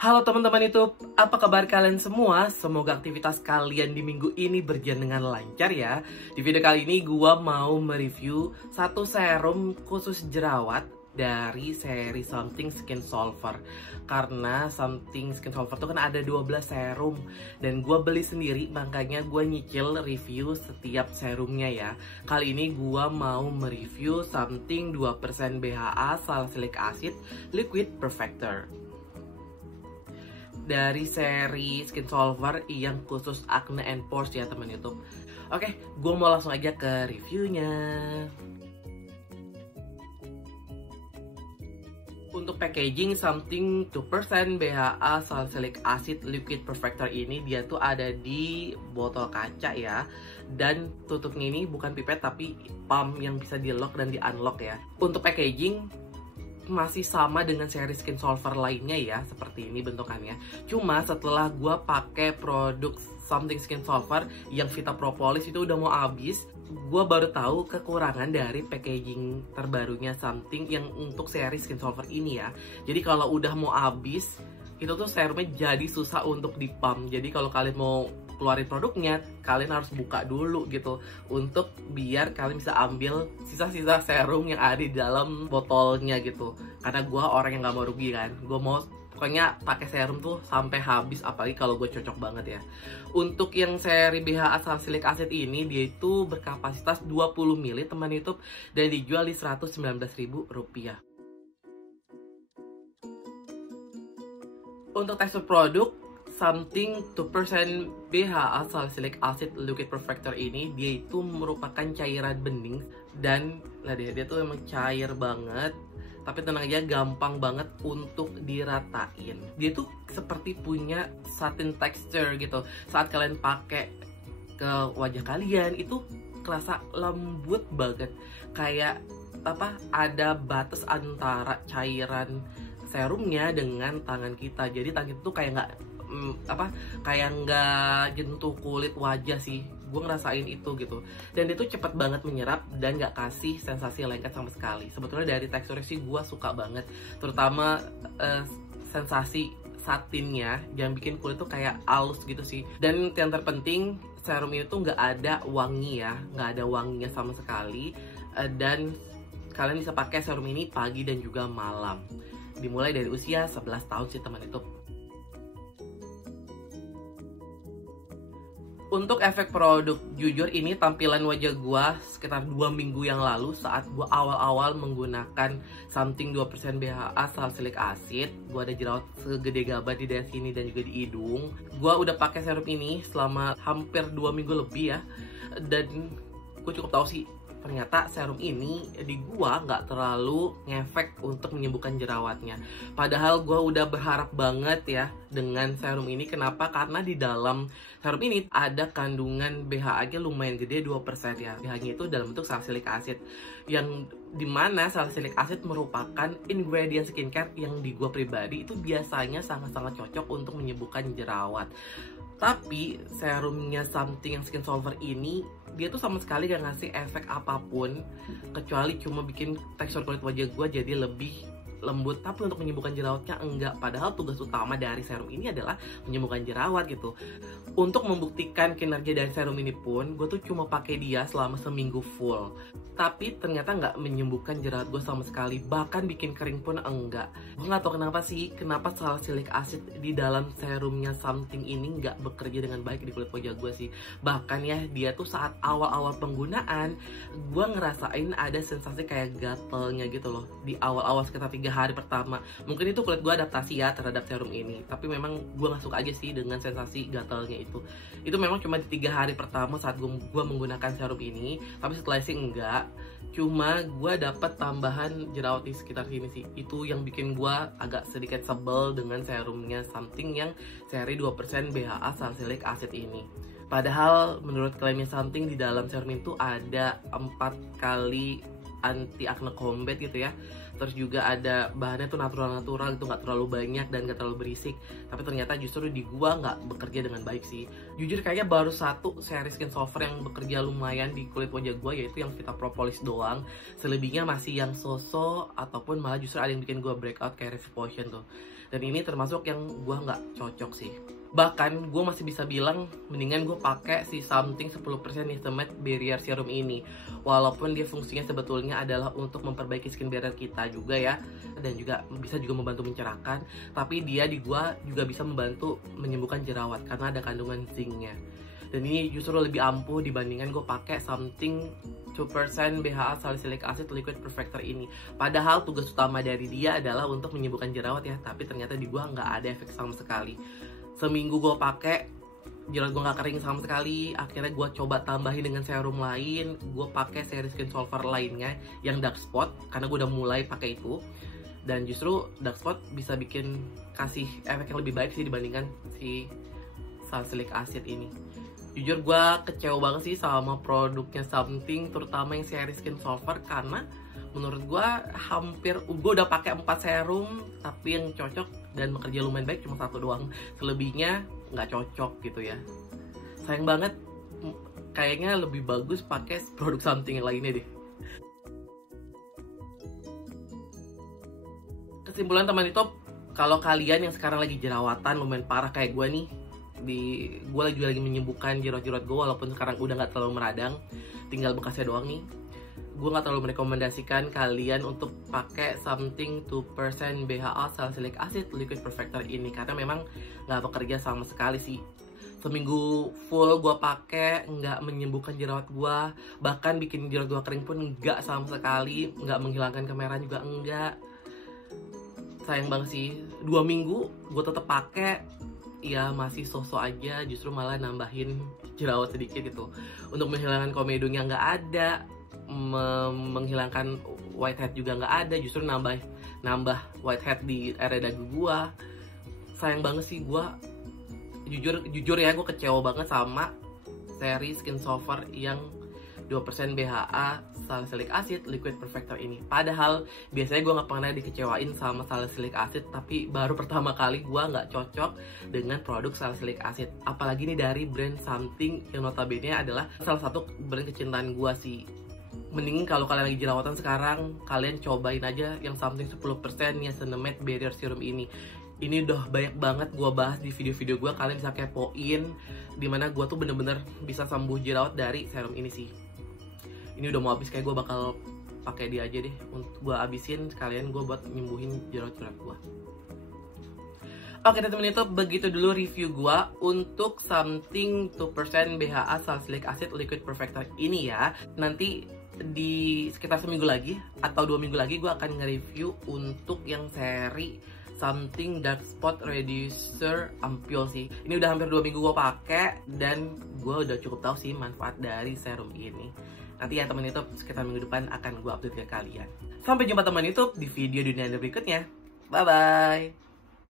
Halo teman-teman YouTube, apa kabar kalian semua? Semoga aktivitas kalian di minggu ini berjalan dengan lancar ya. Di video kali ini gua mau mereview satu serum khusus jerawat dari seri Something Skin Solver. Karena Something Skin Solver tuh kan ada 12 serum dan gua beli sendiri, makanya gua nyicil review setiap serumnya ya. Kali ini gua mau mereview Something 2% BHA Salicylic Acid Liquid Perfector dari seri Skin Solver yang khusus acne and pores ya teman YouTube. Oke, gue mau langsung aja ke reviewnya. Untuk packaging Something 2% BHA Salicylic Acid Liquid Perfector ini dia tuh ada di botol kaca ya. Dan tutupnya ini bukan pipet tapi pump yang bisa di lock dan di unlock ya. Untuk packaging masih sama dengan seri Skin Solver lainnya ya, seperti ini bentukannya. Cuma setelah gue pakai produk Something Skin Solver yang Vita Propolis itu udah mau habis, gue baru tahu kekurangan dari packaging terbarunya Something yang untuk seri Skin Solver ini ya. Jadi kalau udah mau habis, itu tuh serumnya jadi susah untuk dipump. Jadi kalau kalian mau keluarin produknya, kalian harus buka dulu gitu untuk biar kalian bisa ambil sisa-sisa serum yang ada di dalam botolnya gitu. Karena gue orang yang gak mau rugi kan, gue mau pokoknya pakai serum tuh sampai habis, apalagi kalau gue cocok banget ya. Untuk yang seri BHA Salicylic Acid ini dia itu berkapasitas 20 ml teman YouTube dan dijual di Rp119.000. Untuk tekstur produk Something 2% BHA Salicylic Acid Liquid Perfector ini dia itu merupakan cairan bening dan dia tuh emang cair banget, tapi tenang aja gampang banget untuk diratain. Dia tuh seperti punya satin texture gitu. Saat kalian pakai ke wajah kalian itu kerasa lembut banget, kayak apa, ada batas antara cairan serumnya dengan tangan kita. Jadi tangan itu kayak nggak jentuh kulit wajah sih, gue ngerasain itu gitu. Dan itu cepet banget menyerap dan nggak kasih sensasi lengket sama sekali. Sebetulnya dari teksturnya sih gue suka banget, terutama sensasi satinnya yang bikin kulit tuh kayak halus gitu sih. Dan yang terpenting serum ini tuh nggak ada wangi ya, nggak ada wanginya sama sekali. Dan kalian bisa pakai serum ini pagi dan juga malam. Dimulai dari usia 11 tahun sih teman itu. Untuk efek produk, jujur ini tampilan wajah gua sekitar 2 minggu yang lalu saat gua awal-awal menggunakan Something 2% BHA Salicylic Acid. Gua ada jerawat segede gaban di daerah sini dan juga di hidung. Gua udah pakai serum ini selama hampir 2 minggu lebih ya. Dan gue cukup tahu sih, ternyata serum ini di gua nggak terlalu ngefek untuk menyembuhkan jerawatnya. Padahal gua udah berharap banget ya dengan serum ini. Kenapa? Karena di dalam serum ini ada kandungan BHA-nya lumayan gede, 2% ya. BHA-nya itu dalam bentuk salicylic acid, yang dimana salicylic acid merupakan ingredient skincare yang di gua pribadi itu biasanya sangat-sangat cocok untuk menyembuhkan jerawat. Tapi serumnya Something yang Skin Solver ini dia tuh sama sekali gak ngasih efek apapun, kecuali cuma bikin tekstur kulit wajah gue jadi lebih lembut. Tapi untuk menyembuhkan jerawatnya enggak. Padahal tugas utama dari serum ini adalah menyembuhkan jerawat gitu. Untuk membuktikan kinerja dari serum ini pun gue tuh cuma pakai dia selama seminggu full, tapi ternyata nggak menyembuhkan jerawat gue sama sekali. Bahkan bikin kering pun enggak. Gue nggak tahu kenapa sih, kenapa salicylic acid di dalam serumnya Something ini nggak bekerja dengan baik di kulit wajah gue sih. Bahkan ya dia tuh saat awal-awal penggunaan gue ngerasain ada sensasi kayak gatelnya gitu loh di awal-awal sekitar 3 hari pertama. Mungkin itu kulit gue adaptasi ya terhadap serum ini, tapi memang gue gak suka aja sih dengan sensasi gatalnya itu. Itu memang cuma di 3 hari pertama saat gue menggunakan serum ini, tapi setelah sih enggak. Cuma gue dapat tambahan jerawat di sekitar sini sih. Itu yang bikin gue agak sedikit sebel dengan serumnya Something yang seri 2% BHA Salicylic Acid ini. Padahal menurut klaimnya Something di dalam serum itu ada 4 kali anti acne combat gitu ya. Terus juga ada bahannya tuh natural gitu, nggak terlalu banyak dan nggak terlalu berisik. Tapi ternyata justru di gua nggak bekerja dengan baik sih. Jujur kayaknya baru satu seri Skin Solver yang bekerja lumayan di kulit wajah gua, yaitu yang Vita Propolis doang. Selebihnya masih yang so-so ataupun malah justru ada yang bikin gua breakout kayak Revue Potion tuh. Dan ini termasuk yang gue nggak cocok sih. Bahkan gue masih bisa bilang mendingan gue pakai si Something 10% Intimate Barrier Serum ini. Walaupun dia fungsinya sebetulnya adalah untuk memperbaiki skin barrier kita juga ya, dan juga bisa juga membantu mencerahkan. Tapi dia di gue juga bisa membantu menyembuhkan jerawat karena ada kandungan zincnya. Dan ini justru lebih ampuh dibandingkan gue pakai Something 2% BHA Salicylic Acid Liquid Perfector ini. Padahal tugas utama dari dia adalah untuk menyembuhkan jerawat ya, tapi ternyata di gue nggak ada efek sama sekali. Seminggu gue pakai, jerawat gue nggak kering sama sekali. Akhirnya gue coba tambahin dengan serum lain. Gue pakai seri Skin Solver lainnya yang dark spot, karena gue udah mulai pakai itu. Dan justru dark spot bisa kasih efek yang lebih baik sih dibandingkan si Salicylic Acid ini. Jujur gue kecewa banget sih sama produknya Something, terutama yang seri Skin Solver, karena menurut gue gue udah pakai 4 serum, tapi yang cocok dan bekerja lumayan baik cuma 1 doang. Selebihnya nggak cocok gitu ya. Sayang banget, kayaknya lebih bagus pakai produk Something yang lainnya deh. Kesimpulan teman itu, kalau kalian yang sekarang lagi jerawatan lumayan parah kayak gue nih, gue lagi menyembuhkan jerawat-jerawat gue walaupun sekarang udah nggak terlalu meradang, tinggal bekasnya doang nih. Gue gak terlalu merekomendasikan kalian untuk pakai Something 2% BHA Salicylic Acid Liquid Perfector ini, karena memang gak bekerja sama sekali sih. Seminggu full gue pakai, nggak menyembuhkan jerawat gue, bahkan bikin jerawat gue kering pun nggak sama sekali, nggak menghilangkan kemerahan juga enggak. Sayang banget sih, 2 minggu gue tetap pakai, ya masih sosok aja, justru malah nambahin jerawat sedikit gitu. Untuk menghilangkan komedungnya nggak ada, menghilangkan whitehead juga nggak ada, justru nambah whitehead di area dagu gua. Sayang banget sih, gua jujur ya, gue kecewa banget sama seri Skin Solver yang 2% BHA Salicylic Acid Liquid Perfector ini. Padahal biasanya gue nggak pernah dikecewain sama Salicylic Acid, tapi baru pertama kali gue nggak cocok dengan produk Salicylic Acid. Apalagi nih dari brand Something yang notabene adalah salah satu brand kecintaan gue sih. Mending kalau kalian lagi jerawatan sekarang, kalian cobain aja yang Something 10% Niacinamide Barrier Serum ini. Ini udah banyak banget gue bahas di video-video gue, kalian bisa kepoin dimana gue tuh bener-bener bisa sembuh jerawat dari serum ini sih. Ini udah mau habis, kayak gue bakal pakai dia aja deh untuk gue habisin, sekalian gue buat nyembuhin jerawat-jerawat gue. Oke teman-teman, itu begitu dulu review gue untuk Something 2% BHA Salicylic Acid Liquid Perfector ini ya. Nanti di sekitar seminggu lagi atau 2 minggu lagi gue akan nge-review untuk yang seri Something Dark Spot Reducer Ampoule sih. Ini udah hampir 2 minggu gue pakai dan gue udah cukup tahu sih manfaat dari serum ini. Nanti ya teman YouTube, sekitar minggu depan akan gue update ke kalian. Sampai jumpa teman YouTube di video dunia berikutnya. Bye bye.